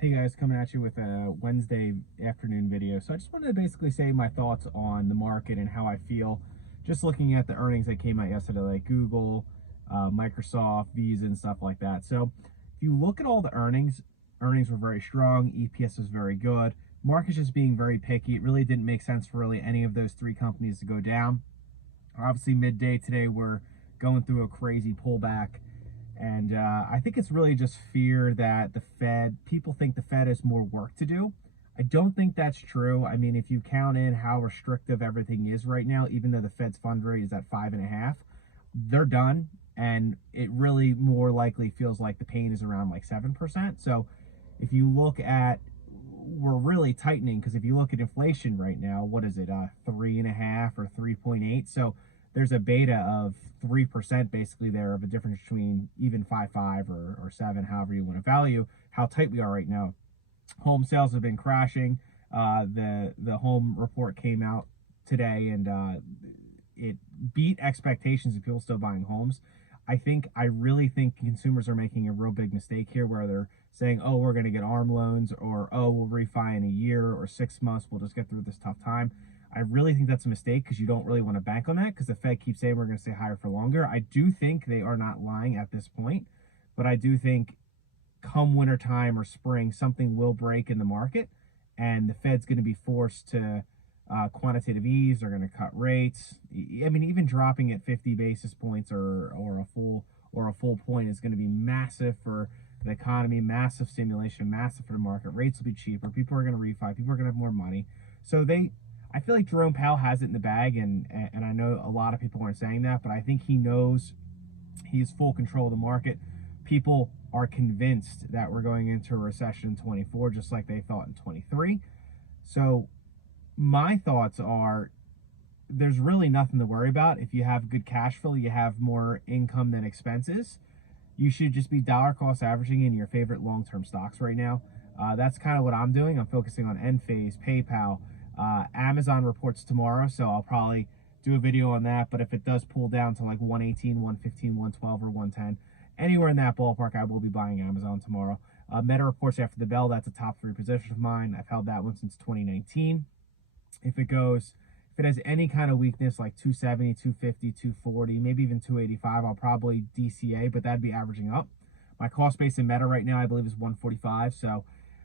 Hey guys, coming at you with a Wednesday afternoon video. So I just wanted to basically say my thoughts on the market and how I feel just looking at the earnings that came out yesterday, like Google, Microsoft, Visa, and stuff like that. So if you look at all the earnings were very strong, EPS was very good. Market's just being very picky. It really didn't make sense for really any of those three companies to go down. Obviously, midday today, we're going through a crazy pullback. And I think it's really just fear that people think the Fed has more work to do. I don't think that's true. I mean, if you count in how restrictive everything is right now, even though the Fed's fund rate is at 5.5, they're done. And it really more likely feels like the pain is around like 7%. So if you look at, we're really tightening because if you look at inflation right now, what is it, 3.5 or 3.8? So there's a beta of 3% basically there of a difference between even 5.5 or 7, however you want to value how tight we are right now. Home sales have been crashing. The home report came out today, and it beat expectations of people still buying homes. I really think consumers are making a real big mistake here where they're saying, oh, we're going to get ARM loans, or oh, we'll refi in a year or 6 months. We'll just get through this tough time. I really think that's a mistake because you don't really want to bank on that because the Fed keeps saying we're going to stay higher for longer. I do think they are not lying at this point, but I do think come wintertime or spring, something will break in the market and the Fed's going to be forced to quantitative ease. They're going to cut rates. I mean, even dropping at 50 basis points or a full point is going to be massive for the economy, massive stimulation, massive for the market. Rates will be cheaper. People are going to refi. People are going to have more money. So I feel like Jerome Powell has it in the bag, and I know a lot of people aren't saying that, but I think he knows he has full control of the market. People are convinced that we're going into a recession in 24, just like they thought in 23. So my thoughts are there's really nothing to worry about. If you have good cash flow, you have more income than expenses, you should just be dollar cost averaging in your favorite long-term stocks right now. That's kind of what I'm doing. I'm focusing on Enphase, PayPal. Amazon reports tomorrow, so I'll probably do a video on that. But if it does pull down to like 118, 115, 112, or 110, anywhere in that ballpark, I will be buying Amazon tomorrow. Meta reports after the bell. That's a top 3 position of mine. I've held that one since 2019. If it has any kind of weakness like 270, 250, 240, maybe even 285, I'll probably DCA, but that'd be averaging up. My cost base in Meta right now, I believe, is 145, so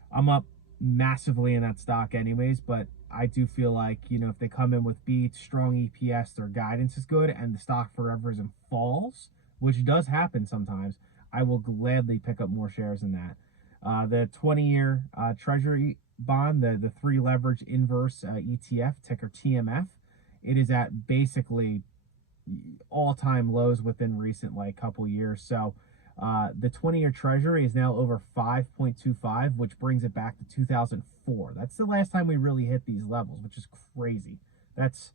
I'm up massively in that stock anyways, but I do feel like, if they come in with beats, strong EPS, their guidance is good, and the stock forever is in falls, which does happen sometimes, I will gladly pick up more shares in that. The 20-year Treasury bond, the 3 leverage inverse ETF, ticker TMF, it is at basically all-time lows within recent couple years. So the 20-year Treasury is now over 5.25, which brings it back to 2004. That's the last time we really hit these levels, which is crazy. That's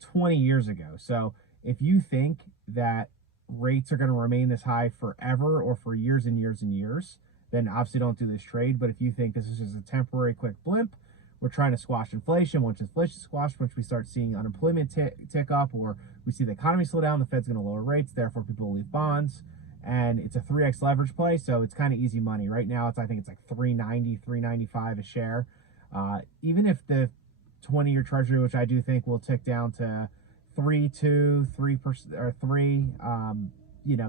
20 years ago. So if you think that rates are going to remain this high forever or for years and years and years, then obviously don't do this trade. But if you think this is just a temporary quick blimp, we're trying to squash inflation. Once inflation is squashed, once we start seeing unemployment tick up, or we see the economy slow down, the Fed's going to lower rates, therefore people will leave bonds. And it's a 3x leverage play, so it's kind of easy money. Right now, I think it's like 390, 395 a share. Even if the 20-year Treasury, which I do think will tick down to 3.2, 3% or 3,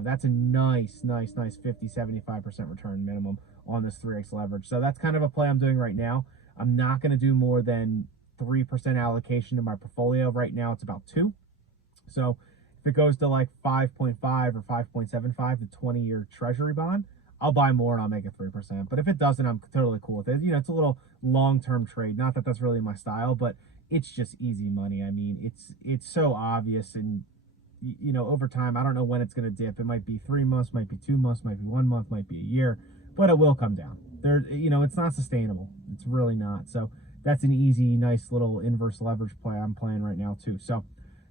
that's a nice 50, 75% return minimum on this 3x leverage. So that's kind of a play I'm doing right now. I'm not going to do more than 3% allocation to my portfolio. Right now, it's about 2. So if it goes to like 5.5 or 5.75, the 20-year Treasury bond, I'll buy more and I'll make it 3%. But if it doesn't, I'm totally cool with it. It's a little long-term trade. Not that that's really my style, but it's just easy money. I mean, it's so obvious, and over time, I don't know when it's going to dip. It might be 3 months, might be 2 months, might be 1 month, might be a year, but it will come down. It's not sustainable. It's really not. So that's an easy, nice little inverse leverage play I'm playing right now too. So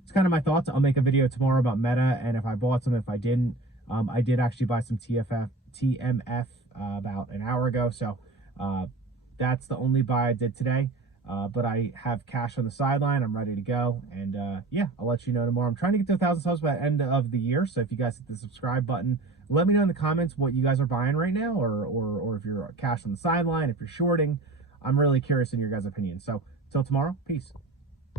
it's kind of my thoughts. I'll make a video tomorrow about Meta and if I bought some, if I didn't. I did actually buy some TMF about an hour ago. So that's the only buy I did today. But I have cash on the sideline. I'm ready to go. And yeah, I'll let you know tomorrow. I'm trying to get to 1,000 subs by the end of the year. So if you guys hit the subscribe button, let me know in the comments what you guys are buying right now, or if you're cash on the sideline, if you're shorting. I'm really curious in your guys' opinion. So till tomorrow, peace.